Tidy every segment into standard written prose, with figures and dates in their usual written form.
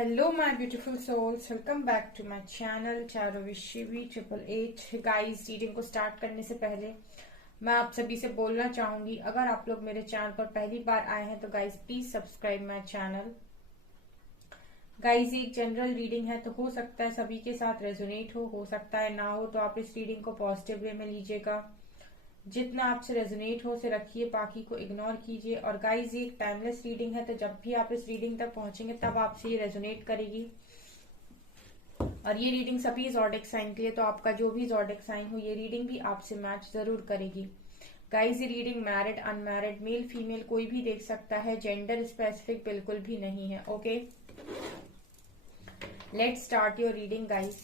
Hello my beautiful souls, welcome back to my channel चारोविशिवी 888। Guys, reading को start करने से पहले मैं आप सभी से बोलना चाहूंगी, अगर आप लोग मेरे चैनल पर पहली बार आए हैं तो guys please subscribe my channel. Guys, एक जनरल रीडिंग है तो हो सकता है सभी के साथ रेजोनेट हो सकता है ना हो, तो आप इस रीडिंग को पॉजिटिव वे में लीजिएगा। जितना आपसे रेजोनेट हो उसे रखिए, बाकी को इग्नोर कीजिए। और गाइज, ये एक टाइमलेस रीडिंग है, तो जब भी आप इस रीडिंग तक पहुंचेंगे तब आपसे ये रेजोनेट करेगी। और ये रीडिंग सभी ज़ोडिएक साइन के लिए, तो आपका जो भी ज़ोडिएक साइन हो ये रीडिंग भी आपसे मैच जरूर करेगी। गाइज, ये reading married unmarried male female कोई भी देख सकता है, जेंडर स्पेसिफिक बिल्कुल भी नहीं है। Okay, let's start your reading guys.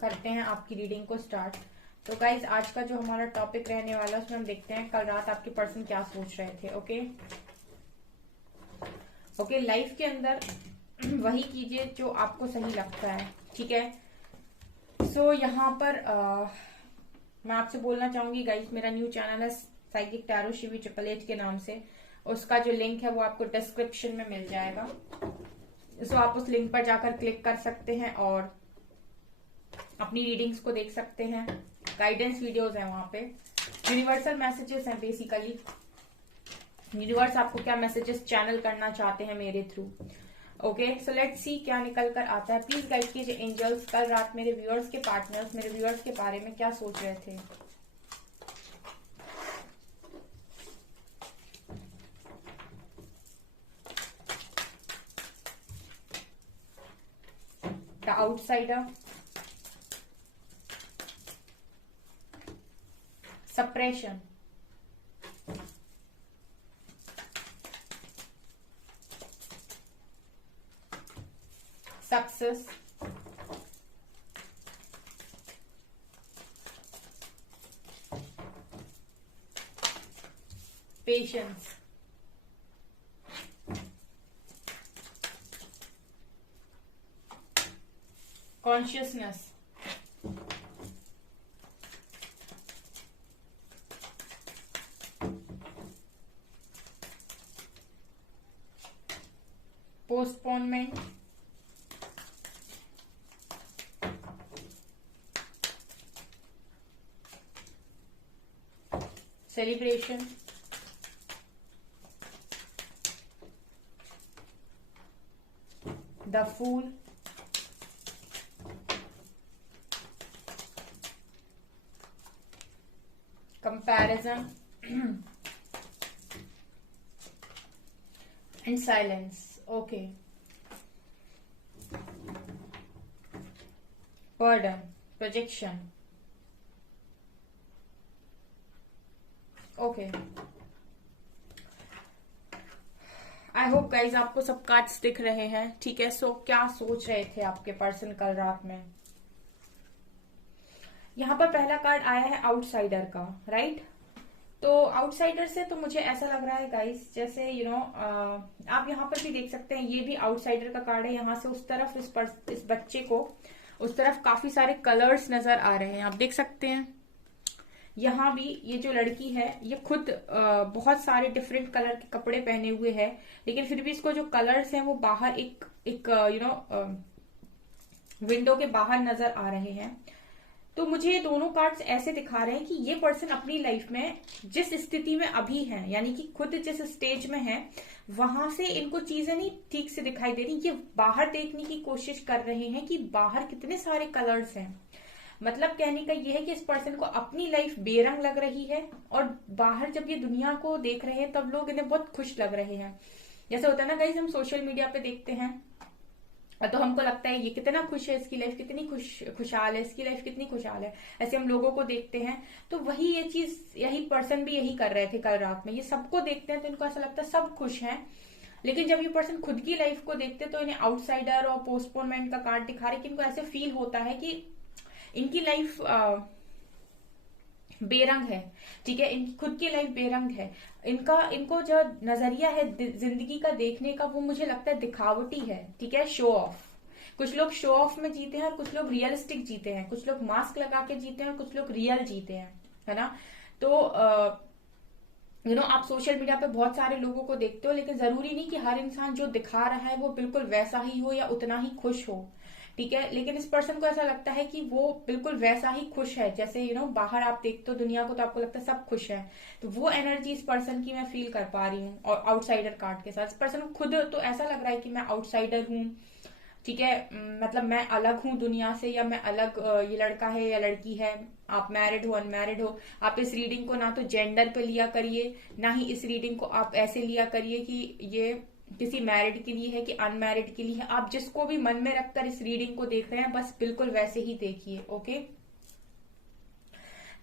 करते हैं आपकी रीडिंग को स्टार्ट। तो गाइज, आज का जो हमारा टॉपिक रहने वाला है उसमें हम देखते हैं कल रात आपके पर्सन क्या सोच रहे थे। ओके, लाइफ के अंदर वही कीजिए जो आपको सही लगता है, ठीक है। सो यहाँ पर मैं आपसे बोलना चाहूंगी गाइज, मेरा न्यू चैनल है साइकिक टैरो शिवी 888 के नाम से। उसका जो लिंक है वो आपको डिस्क्रिप्शन में मिल जाएगा। सो आप उस लिंक पर जाकर क्लिक कर सकते हैं और अपनी रीडिंग्स को देख सकते हैं। गाइडेंस वीडियोस हैं वहां पे, यूनिवर्सल मैसेजेस हैं। बेसिकली यूनिवर्स आपको क्या मैसेजेस चैनल करना चाहते हैं मेरे through. Okay, so let's see क्या निकल कर आता है। प्लीज गाइड कीजिए एंजल्स, कल रात मेरे व्यूअर्स के पार्टनर्स मेरे व्यूअर्स के बारे में क्या सोच रहे थे। The outsider, suppression, success, patience, consciousness, postponement, celebration, the fool, comparison and silence. Okay, burden, projection. Okay, I hope guys आपको सब कार्ड्स दिख रहे हैं, ठीक है। सो क्या सोच रहे थे आपके पर्सन कल रात में। यहाँ पर पहला कार्ड आया है आउटसाइडर का, राइट। तो आउटसाइडर से तो मुझे ऐसा लग रहा है गाइस, जैसे आप यहाँ पर भी देख सकते हैं, ये भी आउटसाइडर का कार्ड है। यहाँ से उस तरफ इस बच्चे को उस तरफ काफी सारे कलर्स नजर आ रहे हैं, आप देख सकते हैं। यहाँ भी ये जो लड़की है ये खुद बहुत सारे डिफरेंट कलर के कपड़े पहने हुए है, लेकिन फिर भी इसको जो कलर्स हैं वो बाहर एक विंडो के बाहर नजर आ रहे हैं। तो मुझे ये दोनों कार्ड्स ऐसे दिखा रहे हैं कि ये पर्सन अपनी लाइफ में जिस स्थिति में अभी है, यानी कि खुद जिस स्टेज में है वहां से इनको चीजें नहीं ठीक से दिखाई दे रही। ये बाहर देखने की कोशिश कर रहे हैं कि बाहर कितने सारे कलर्स हैं। मतलब कहने का ये है कि इस पर्सन को अपनी लाइफ बेरंग लग रही है, और बाहर जब ये दुनिया को देख रहे हैं तब लोग इन्हें बहुत खुश लग रहे हैं। जैसे होता है ना गाइस, हम सोशल मीडिया पे देखते हैं तो हमको लगता है ये कितना खुश है, इसकी लाइफ कितनी खुशहाल है, इसकी लाइफ कितनी खुशहाल है। ऐसे हम लोगों को देखते हैं, तो वही ये चीज यही पर्सन भी यही कर रहे थे कल रात में। ये सबको देखते हैं तो इनको ऐसा लगता है सब खुश हैं, लेकिन जब ये पर्सन खुद की लाइफ को देखते हैं तो इन्हें आउटसाइडर और पोस्टपोनमेंट का कार्ड दिखा रहे कि इनको ऐसे फील होता है कि इनकी लाइफ बेरंग है, ठीक है। इनकी खुद की लाइफ बेरंग है। इनको जो नजरिया है जिंदगी का देखने का, वो मुझे लगता है दिखावटी है, ठीक है, शो ऑफ। कुछ लोग शो ऑफ में जीते हैं और कुछ लोग रियलिस्टिक जीते हैं, कुछ लोग मास्क लगा के जीते हैं और कुछ लोग रियल जीते हैं, है ना। तो आप सोशल मीडिया पे बहुत सारे लोगों को देखते हो, लेकिन जरूरी नहीं कि हर इंसान जो दिखा रहा है वो बिल्कुल वैसा ही हो या उतना ही खुश हो। ठीक है, लेकिन इस पर्सन को ऐसा लगता है कि वो बिल्कुल वैसा ही खुश है, जैसे बाहर आप देखते हो दुनिया को तो आपको लगता है सब खुश है। तो वो एनर्जी इस पर्सन की मैं फील कर पा रही हूँ, और आउटसाइडर कार्ड के साथ इस पर्सन को खुद तो ऐसा लग रहा है कि मैं आउटसाइडर हूँ। ठीक है, मतलब मैं अलग हूँ दुनिया से, या मैं अलग, ये लड़का है या लड़की है, आप मैरिड हो अनमैरिड हो। आप इस रीडिंग को ना तो जेंडर पे लिया करिए, ना ही इस रीडिंग को आप ऐसे लिया करिए कि ये किसी मैरिड के लिए है कि अनमैरिड के लिए है। आप जिसको भी मन में रखकर इस रीडिंग को देख रहे हैं बस बिल्कुल वैसे ही देखिए। ओके,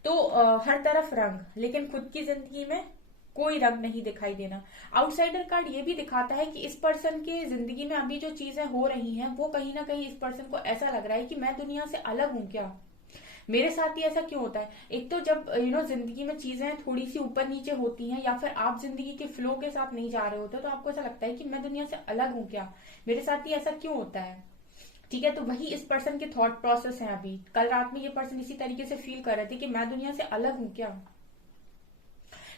तो हर तरफ रंग, लेकिन खुद की जिंदगी में कोई रंग नहीं दिखाई देना। आउटसाइडर कार्ड ये भी दिखाता है कि इस पर्सन के जिंदगी में अभी जो चीजें हो रही हैं वो कहीं ना कहीं इस पर्सन को ऐसा लग रहा है कि मैं दुनिया से अलग हूं क्या, मेरे साथ ही ऐसा क्यों होता है। एक तो जब जिंदगी में चीजें थोड़ी सी ऊपर नीचे होती हैं, या फिर आप जिंदगी के फ्लो के साथ नहीं जा रहे होते, तो आपको ऐसा लगता है कि मैं दुनिया से अलग हूं क्या, मेरे साथ ही ऐसा क्यों होता है। ठीक है, तो वही इस पर्सन के थॉट प्रोसेस है। अभी कल रात में ये पर्सन इसी तरीके से फील कर रहे थे कि मैं दुनिया से अलग हूं क्या,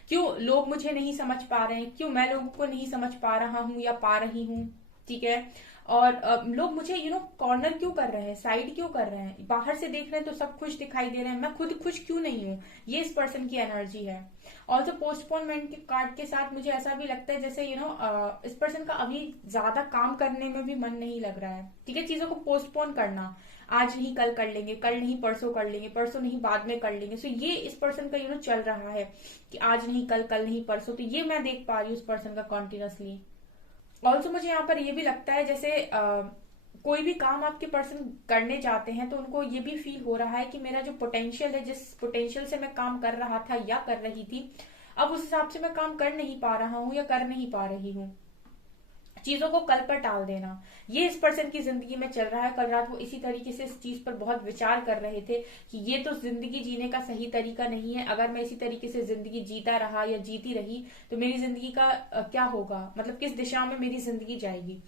क्यों लोग मुझे नहीं समझ पा रहे हैं, क्यों मैं लोगों को नहीं समझ पा रहा हूं या पा रही हूं। ठीक है, और लोग मुझे कॉर्नर क्यों कर रहे हैं, साइड क्यों कर रहे हैं, बाहर से देख रहे हैं तो सब खुश दिखाई दे रहे हैं, मैं खुद खुश क्यों नहीं हूं। ये इस पर्सन की एनर्जी है। ऑल्सो पोस्टपोनमेंट के कार्ड के साथ मुझे ऐसा भी लगता है जैसे इस पर्सन का अभी ज्यादा काम करने में भी मन नहीं लग रहा है। ठीक है, चीजों को पोस्टपोन करना, आज नहीं कल कर लेंगे, कल नहीं परसों कर लेंगे, परसों नहीं बाद में कर लेंगे। सो ये इस पर्सन का चल रहा है कि आज नहीं कल, कल नहीं परसों। तो ये मैं देख पा रही हूँ इस पर्सन का कॉन्टिन्यूसली। ऑल्सो मुझे यहाँ पर ये भी लगता है जैसे कोई भी काम आपके पर्सन करने जाते हैं तो उनको ये भी फील हो रहा है कि मेरा जो पोटेंशियल है, जिस पोटेंशियल से मैं काम कर रहा था या कर रही थी, अब उस हिसाब से मैं काम कर नहीं पा रहा हूँ या कर नहीं पा रही हूँ। चीजों को कल पर टाल देना, ये इस पर्सन की जिंदगी में चल रहा है। कल रात वो इसी तरीके से इस चीज पर बहुत विचार कर रहे थे कि ये तो जिंदगी जीने का सही तरीका नहीं है। अगर मैं इसी तरीके से जिंदगी जीता रहा या जीती रही तो मेरी जिंदगी का क्या होगा, मतलब किस दिशा में मेरी जिंदगी जाएगी।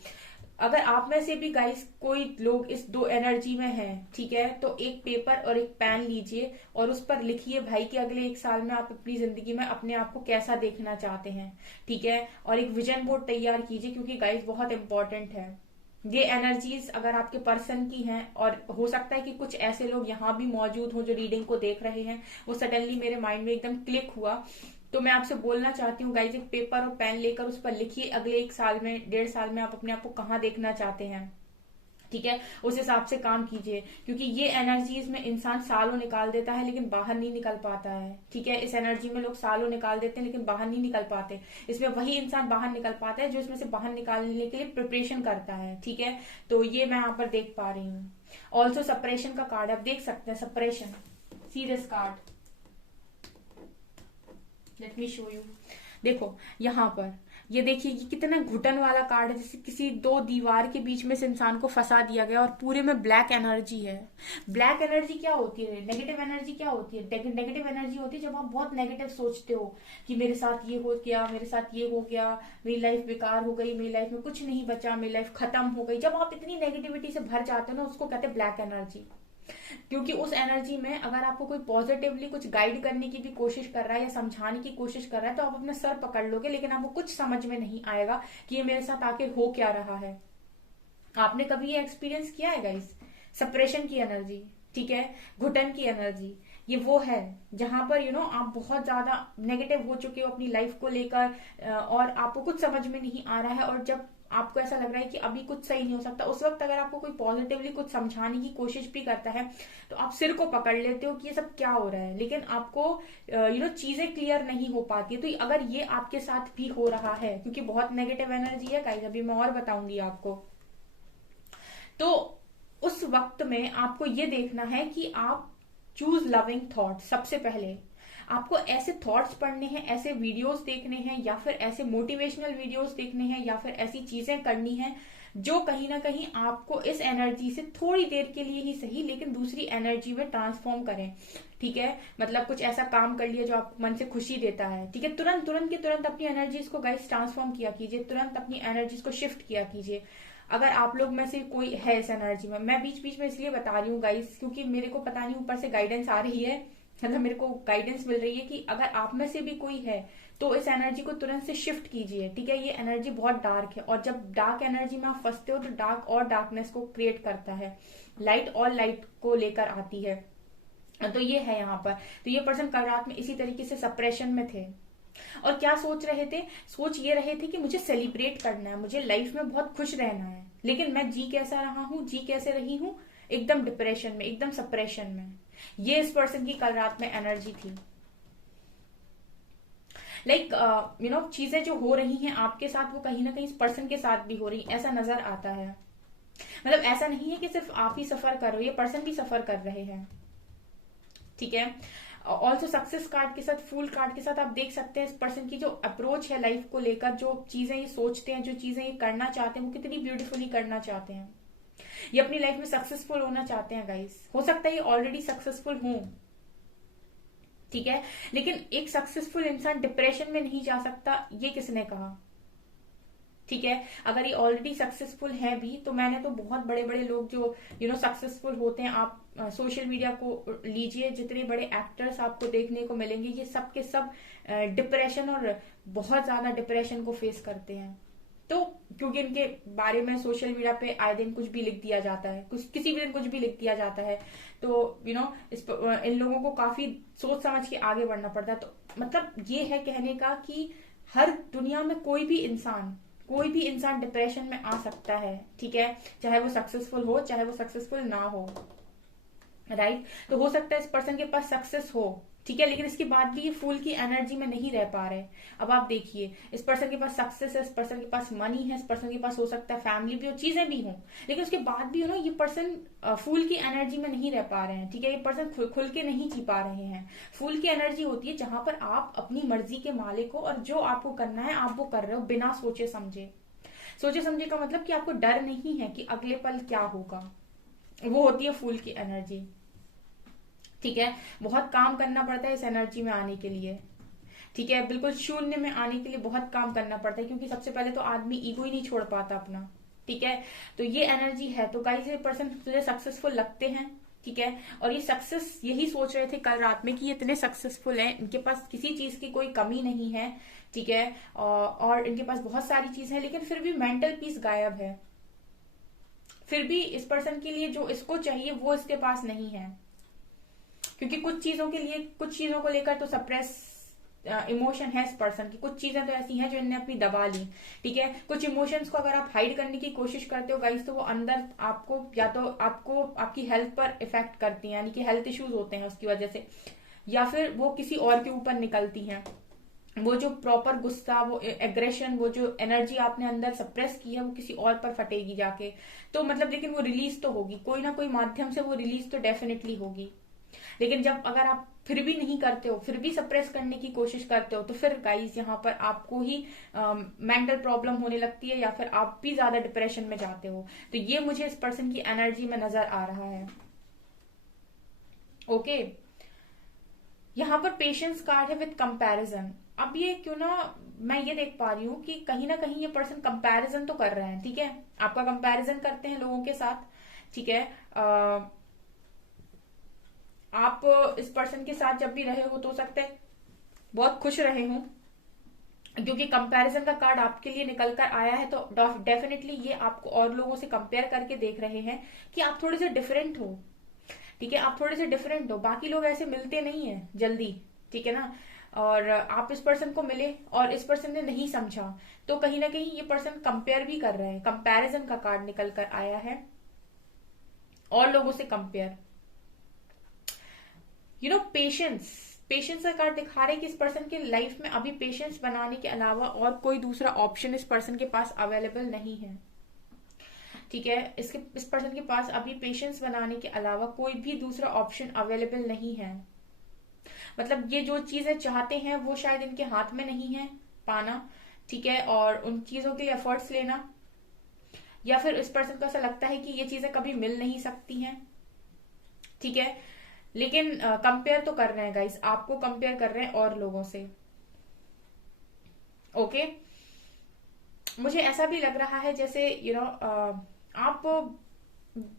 अगर आप में से भी गाइस कोई लोग इस दो एनर्जी में हैं, ठीक है, तो एक पेपर और एक पेन लीजिए और उस पर लिखिए भाई कि अगले 1 साल में आप अपनी जिंदगी में अपने आप को कैसा देखना चाहते हैं। ठीक है, और एक विजन बोर्ड तैयार कीजिए, क्योंकि गाइस बहुत इंपॉर्टेंट है। ये एनर्जीज अगर आपके पर्सन की हैं, और हो सकता है कि कुछ ऐसे लोग यहाँ भी मौजूद हो जो रीडिंग को देख रहे हैं, वो सडनली मेरे माइंड में एकदम क्लिक हुआ। तो मैं आपसे बोलना चाहती हूँ गाइज, एक पेपर और पेन लेकर उस पर लिखिए अगले 1 साल में, 1.5 साल में आप अपने आप को कहाँ देखना चाहते हैं। ठीक है, उस हिसाब से काम कीजिए, क्योंकि ये एनर्जीज में इंसान सालों निकाल देता है लेकिन बाहर नहीं निकल पाता है। ठीक है, इस एनर्जी में लोग सालों निकाल देते हैं लेकिन बाहर नहीं निकल पाते। इसमें वही इंसान बाहर निकल पाता है जो इसमें से बाहर निकालने के लिए प्रिपरेशन करता है। ठीक है, तो ये मैं यहाँ पर देख पा रही हूँ। ऑल्सो सपरेशन का कार्ड आप देख सकते हैं, separation, see this card, let me show you. देखो यहाँ पर ये देखिए, ये कितना घुटन वाला कार्ड है, जैसे किसी दो दीवार के बीच में से इंसान को फंसा दिया गया और पूरे में ब्लैक एनर्जी है। ब्लैक एनर्जी क्या होती है, नेगेटिव एनर्जी क्या होती है, नेगेटिव एनर्जी होती है जब आप बहुत नेगेटिव सोचते हो कि मेरे साथ ये हो गया, मेरे साथ ये हो गया, मेरी लाइफ बेकार हो गई, मेरी लाइफ में कुछ नहीं बचा, मेरी लाइफ खत्म हो गई। जब आप इतनी नेगेटिविटी से भर जाते हो ना, उसको कहते हैं ब्लैक एनर्जी। क्योंकि उस एनर्जी में अगर आपको कोई पॉजिटिवली कुछ गाइड करने की भी कोशिश कर रहा है या समझाने की कोशिश कर रहा है, तो आप अपना सर पकड़ लोगे, लेकिन आपको कुछ समझ में नहीं आएगा कि ये मेरे साथ आखिर हो क्या रहा है। आपने कभी ये एक्सपीरियंस किया है गाइस, सेपरेशन की एनर्जी, ठीक है, घुटन की एनर्जी। ये वो है जहां पर आप बहुत ज्यादा नेगेटिव हो चुके हो अपनी लाइफ को लेकर, और आपको कुछ समझ में नहीं आ रहा है, और जब आपको ऐसा लग रहा है कि अभी कुछ सही नहीं हो सकता, उस वक्त अगर आपको कोई पॉजिटिवली कुछ समझाने की कोशिश भी करता है तो आप सिर को पकड़ लेते हो कि ये सब क्या हो रहा है, लेकिन आपको चीजें क्लियर नहीं हो पाती है। तो अगर ये आपके साथ भी हो रहा है, क्योंकि बहुत नेगेटिव एनर्जी है गाइस, अभी मैं और बताऊंगी आपको, तो उस वक्त में आपको ये देखना है कि आप चूज लविंग थॉट। सबसे पहले आपको ऐसे थॉट्स पढ़ने हैं, ऐसे वीडियोस देखने हैं, या फिर ऐसे मोटिवेशनल वीडियोस देखने हैं, या फिर ऐसी चीजें करनी है जो कहीं ना कहीं आपको इस एनर्जी से थोड़ी देर के लिए ही सही लेकिन दूसरी एनर्जी में ट्रांसफॉर्म करें। ठीक है, मतलब कुछ ऐसा काम कर लिया जो आपको मन से खुशी देता है। ठीक है, तुरंत तुरंत के तुरंत अपनी एनर्जीज को गाइस ट्रांसफॉर्म किया कीजिए, तुरंत अपनी एनर्जीज को शिफ्ट किया कीजिए। अगर आप लोग में से कोई है इस एनर्जी में, मैं बीच बीच में इसलिए बता रही हूँ गाइस क्योंकि मेरे को पता नहीं ऊपर से गाइडेंस आ रही है मतलब मेरे को गाइडेंस मिल रही है कि अगर आप में से भी कोई है तो इस एनर्जी को तुरंत से शिफ्ट कीजिए, ठीक है। ये एनर्जी बहुत डार्क है, और जब डार्क एनर्जी में आप फंसते हो तो डार्क और डार्कनेस को क्रिएट करता है, लाइट और लाइट को लेकर आती है। तो ये है यहाँ पर। तो ये पर्सन कल रात में इसी तरीके से सप्रेशन में थे, और क्या सोच रहे थे, सोच ये रहे थे कि मुझे सेलिब्रेट करना है, मुझे लाइफ में बहुत खुश रहना है, लेकिन मैं जी कैसा रहा हूँ, जी कैसे रही हूँ, एकदम डिप्रेशन में, एकदम सप्रेशन में। ये इस पर्सन की कल रात में एनर्जी थी। लाइक चीजें जो हो रही हैं आपके साथ वो कहीं ना कहीं इस पर्सन के साथ भी हो रही, ऐसा नजर आता है। मतलब ऐसा नहीं है कि सिर्फ आप ही सफर कर रहे हो, ये पर्सन भी सफर कर रहे हैं, ठीक है। ऑल्सो सक्सेस कार्ड के साथ, फूल कार्ड के साथ आप देख सकते हैं इस पर्सन की जो अप्रोच है लाइफ को लेकर, जो चीजें ये सोचते हैं, जो चीजें ये करना चाहते हैं, वो कितनी ब्यूटीफुली करना चाहते हैं। ये अपनी लाइफ में सक्सेसफुल होना चाहते हैं गाइस। हो सकता है ये ऑलरेडी सक्सेसफुल हों, ठीक है, लेकिन एक सक्सेसफुल इंसान डिप्रेशन में नहीं जा सकता, ये किसने कहा, ठीक है। अगर ये ऑलरेडी सक्सेसफुल है भी, तो मैंने तो बहुत बड़े बड़े लोग जो सक्सेसफुल होते हैं, आप सोशल मीडिया को लीजिए, जितने बड़े एक्टर्स आपको देखने को मिलेंगे, ये सब के सब डिप्रेशन और बहुत ज्यादा डिप्रेशन को फेस करते हैं। तो क्योंकि इनके बारे में सोशल मीडिया पे आए दिन कुछ भी लिख दिया जाता है, कुछ किसी भी दिन कुछ भी लिख दिया जाता है, तो इन लोगों को काफी सोच समझ के आगे बढ़ना पड़ता है। तो मतलब ये है कहने का कि हर दुनिया में कोई भी इंसान डिप्रेशन में आ सकता है, ठीक है, चाहे वो सक्सेसफुल हो, चाहे वो सक्सेसफुल ना हो, राइट। तो हो सकता है इस पर्सन के पास सक्सेस हो, ठीक है, लेकिन इसके बाद भी ये फूल की एनर्जी में नहीं रह पा रहे। अब आप देखिए, इस पर्सन के पास सक्सेस है, इस पर्सन के पास मनी है, इस पर्सन के पास हो सकता है फैमिली भी हो, चीजें भी हो, लेकिन उसके बाद भी ये पर्सन फूल की एनर्जी में नहीं रह पा रहे हैं, ठीक है। ये पर्सन खुल के नहीं जी पा रहे हैं। फूल की एनर्जी होती है जहां पर आप अपनी मर्जी के मालिक हो, और जो आपको करना है आप वो कर रहे हो बिना सोचे समझे। सोचे समझे का मतलब कि आपको डर नहीं है कि अगले पल क्या होगा, वो होती है फूल की एनर्जी, ठीक है। बहुत काम करना पड़ता है इस एनर्जी में आने के लिए, ठीक है, बिल्कुल शून्य में आने के लिए बहुत काम करना पड़ता है, क्योंकि सबसे पहले तो आदमी ईगो ही नहीं छोड़ पाता अपना, ठीक है। तो ये एनर्जी है। तो गाइस, ये पर्सन तुझे सक्सेसफुल लगते हैं, ठीक है, और ये सक्सेस यही सोच रहे थे कल रात में कि ये इतने सक्सेसफुल हैं, इनके पास किसी चीज की कोई कमी नहीं है, ठीक है, और इनके पास बहुत सारी चीज है, लेकिन फिर भी मेंटल पीस गायब है। फिर भी इस पर्सन के लिए जो इसको चाहिए वो इसके पास नहीं है, क्योंकि कुछ चीजों को लेकर तो सप्रेस इमोशन है इस पर्सन की। कुछ चीजें तो ऐसी हैं जो इनने अपनी दबा ली, ठीक है। कुछ इमोशंस को अगर आप हाइड करने की कोशिश करते हो गाइस, तो वो अंदर आपको या तो आपको आपकी हेल्थ पर इफेक्ट करती हैं, यानी कि हेल्थ इश्यूज होते हैं उसकी वजह से, या फिर वो किसी और के ऊपर निकलती हैं। वो जो प्रॉपर गुस्सा, वो एग्रेशन, वो जो एनर्जी आपने अंदर सप्रेस की है, वो किसी और पर फटेगी जाके। तो मतलब लेकिन वो रिलीज तो होगी, कोई ना कोई माध्यम से वो रिलीज तो डेफिनेटली होगी। लेकिन जब अगर आप फिर भी नहीं करते हो, फिर भी सप्रेस करने की कोशिश करते हो, तो फिर गाइस यहाँ पर आपको ही मेंटल प्रॉब्लम होने लगती है, या फिर आप भी ज्यादा डिप्रेशन में जाते हो। तो ये मुझे इस पर्सन की एनर्जी में नजर आ रहा है, ओके। यहाँ पर पेशेंस कार्ड है विद कंपैरिजन। अब ये क्यों ना, मैं ये देख पा रही हूँ कि कहीं ना कहीं ये पर्सन कंपैरिजन तो कर रहे हैं, ठीक है, आपका कंपैरिजन करते हैं लोगों के साथ, ठीक है। आप इस पर्सन के साथ जब भी रहे हो तो सकते हैं बहुत खुश रहे हो, क्योंकि कंपैरिजन का कार्ड आपके लिए निकल कर आया है, तो डेफिनेटली ये आपको और लोगों से कंपेयर करके देख रहे हैं कि आप थोड़े से डिफरेंट हो, ठीक है, आप थोड़े से डिफरेंट हो। बाकी लोग ऐसे मिलते नहीं है जल्दी, ठीक है ना, और आप इस पर्सन को मिले और इस पर्सन ने नहीं समझा, तो कहीं ना कहीं ये पर्सन कंपेयर भी कर रहे हैं। कंपैरिजन का कार्ड निकल कर आया है, और लोगों से कंपेयर। पेशेंस का कार्ड दिखा रहे हैं कि इस पर्सन के लाइफ में अभी पेशेंस बनाने के अलावा और कोई दूसरा ऑप्शन इस पर्सन के पास अवेलेबल नहीं है, ठीक है। इस पर्सन के पास अभी पेशेंस बनाने के अलावा कोई भी दूसरा ऑप्शन अवेलेबल नहीं है। मतलब ये जो चीजें चाहते हैं वो शायद इनके हाथ में नहीं है पाना, ठीक है, और उन चीजों के लिए एफर्ट्स लेना, या फिर इस पर्सन को ऐसा लगता है कि ये चीजें कभी मिल नहीं सकती हैं, ठीक है, लेकिन कंपेयर तो कर रहे हैं गाइस, आपको कंपेयर कर रहे हैं और लोगों से, ओके। मुझे ऐसा भी लग रहा है जैसे आप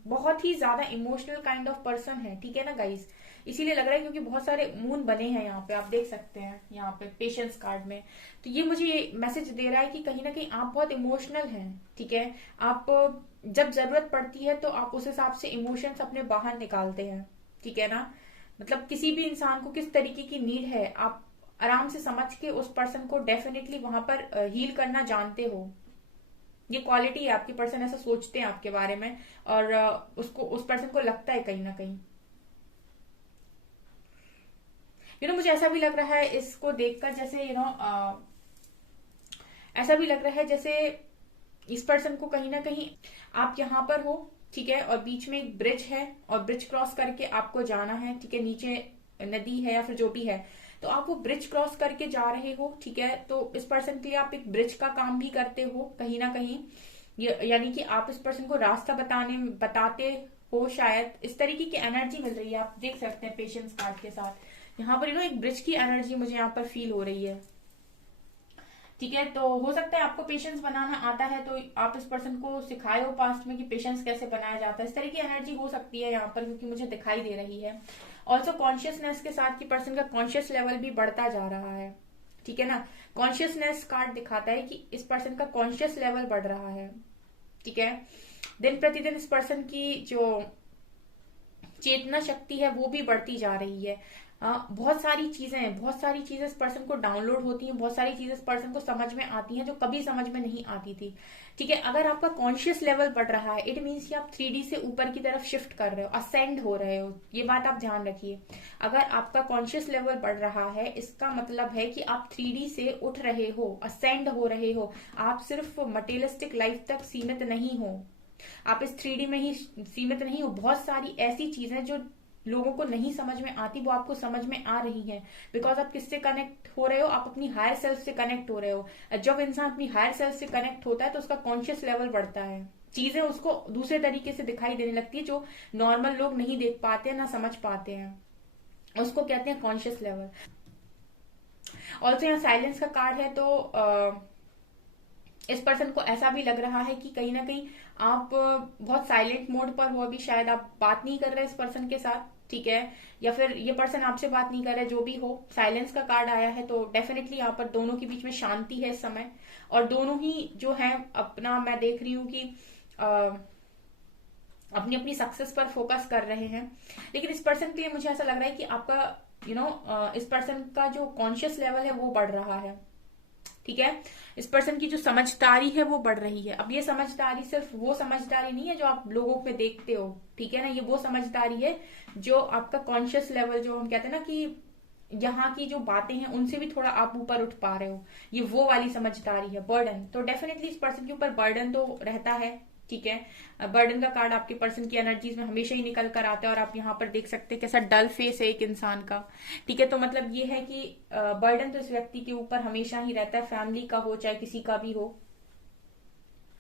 बहुत ही ज्यादा इमोशनल काइंड ऑफ पर्सन है, ठीक है ना गाइस। इसीलिए लग रहा है क्योंकि बहुत सारे मून बने हैं यहाँ पे, आप देख सकते हैं यहाँ पे पेशेंस कार्ड में। तो ये मुझे ये मैसेज दे रहा है कि कहीं ना कहीं आप बहुत इमोशनल हैं, ठीक है। आप जब जरूरत पड़ती है तो आप उस हिसाब से इमोशंस अपने बाहर निकालते हैं, ठीक है ना। मतलब किसी भी इंसान को किस तरीके की नीड है, आप आराम से समझ के उस पर्सन को डेफिनेटली वहां पर हील करना जानते हो। ये क्वालिटी है आपकी, पर्सन ऐसा सोचते हैं आपके बारे में, और उसको उस पर्सन को लगता है कहीं ना कहीं। मुझे ऐसा भी लग रहा है इसको देखकर, जैसे ऐसा भी लग रहा है जैसे इस पर्सन को कहीं ना कहीं आप यहाँ पर हो, ठीक है, और बीच में एक ब्रिज है और ब्रिज क्रॉस करके आपको जाना है, ठीक है। नीचे नदी है या फिर जो भी है, तो आप वो ब्रिज क्रॉस करके जा रहे हो, ठीक है। तो इस पर्सन के लिए आप एक ब्रिज का काम भी करते हो कहीं ना कहीं, यानी कि आप इस पर्सन को रास्ता बताते हो शायद। इस तरीके की एनर्जी मिल रही है, आप देख सकते हैं पेशेंस कार्ड के साथ। यहाँ पर एक ब्रिज की एनर्जी मुझे यहाँ पर फील हो रही है, ठीक है। तो हो सकता है आपको पेशेंस बनाना आता है, तो आप इस पर्सन को सिखाए हो पास्ट में कि पेशेंस कैसे बनाया जाता है। इस तरह की एनर्जी हो सकती है यहाँ पर, क्योंकि मुझे दिखाई दे रही है। ऑल्सो कॉन्शियसनेस के साथ कि पर्सन का कॉन्शियस लेवल भी बढ़ता जा रहा है, ठीक है ना। कॉन्शियसनेस कार्ड दिखाता है कि इस पर्सन का कॉन्शियस लेवल बढ़ रहा है, ठीक है। दिन प्रतिदिन इस पर्सन की जो चेतना शक्ति है वो भी बढ़ती जा रही है। बहुत सारी चीजें इस पर्सन को डाउनलोड होती हैं, बहुत सारी चीजें इस पर्सन को समझ में आती हैं जो कभी समझ में नहीं आती थी, ठीक है। अगर आपका कॉन्शियस लेवल बढ़ रहा है, इट मीन्स कि आप 3D से ऊपर की तरफ शिफ्ट कर रहे हो, असेंड हो रहे हो। ये बात आप ध्यान रखिए। अगर आपका कॉन्शियस लेवल बढ़ रहा है, इसका मतलब है कि आप 3D से उठ रहे हो, असेंड हो रहे हो। आप सिर्फ मटेरियलिस्टिक लाइफ तक सीमित नहीं हो, आप इस 3D में ही सीमित नहीं हो। बहुत सारी ऐसी चीजें जो लोगों को नहीं समझ में आती, वो आपको समझ में आ रही हैं, बिकॉज आप किससे कनेक्ट हो रहे हो, आप अपनी हायर सेल्फ से कनेक्ट हो रहे हो। जब इंसान अपनी हायर सेल्फ से कनेक्ट होता है तो उसका कॉन्शियस लेवल बढ़ता है, चीजें उसको दूसरे तरीके से दिखाई देने लगती है जो नॉर्मल लोग नहीं देख पाते हैं, ना समझ पाते हैं। उसको कहते हैं कॉन्शियस लेवल। ऑल्सो यहाँ साइलेंस का कार्ड है, तो इस पर्सन को ऐसा भी लग रहा है कि कहीं ना कहीं आप बहुत साइलेंट मोड पर हो अभी, शायद आप बात नहीं कर रहे इस पर्सन के साथ, ठीक है, या फिर ये पर्सन आपसे बात नहीं कर रहा है, जो भी हो। साइलेंस का कार्ड आया है, तो डेफिनेटली यहाँ पर दोनों के बीच में शांति है इस समय, और दोनों ही जो है अपना, मैं देख रही हूँ कि अपनी अपनी सक्सेस पर फोकस कर रहे हैं। लेकिन इस पर्सन के लिए मुझे ऐसा लग रहा है कि आपका इस पर्सन का जो कॉन्शियस लेवल है वो बढ़ रहा है, ठीक है। इस पर्सन की जो समझदारी है वो बढ़ रही है। अब ये समझदारी सिर्फ वो समझदारी नहीं है जो आप लोगों पे देखते हो, ठीक है ना। ये वो समझदारी है जो आपका कॉन्शियस लेवल, जो हम कहते हैं ना कि यहाँ की जो बातें हैं उनसे भी थोड़ा आप ऊपर उठ पा रहे हो, ये वो वाली समझदारी है। बर्डन, तो डेफिनेटली इस पर्सन के ऊपर बर्डन तो रहता है, ठीक है। बर्डन का कार्ड आपके पर्सन की एनर्जीज में हमेशा ही निकल कर आता है, और आप यहाँ पर देख सकते हैं कैसा डल फेस है एक इंसान का, ठीक है। तो मतलब ये है कि बर्डन तो इस व्यक्ति के ऊपर हमेशा ही रहता है, फैमिली का हो चाहे किसी का भी हो,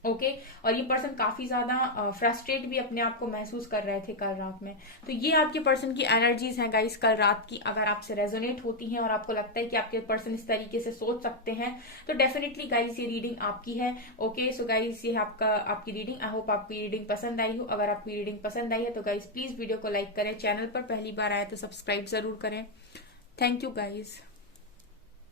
ओके। और ये पर्सन काफी ज्यादा फ्रस्ट्रेट भी अपने आप को महसूस कर रहे थे कल रात में। तो ये आपके पर्सन की एनर्जीज हैं गाइस कल रात की। अगर आपसे रेजोनेट होती हैं और आपको लगता है कि आपके पर्सन इस तरीके से सोच सकते हैं, तो डेफिनेटली गाइस ये रीडिंग आपकी है, ओके। सो गाइस ये आपकी रीडिंग, आई होप आपको ये रीडिंग पसंद आई हो। अगर आपको ये रीडिंग पसंद आई है तो गाइस प्लीज वीडियो को लाइक करें, चैनल पर पहली बार आए तो सब्सक्राइब जरूर करें। Thank you guys.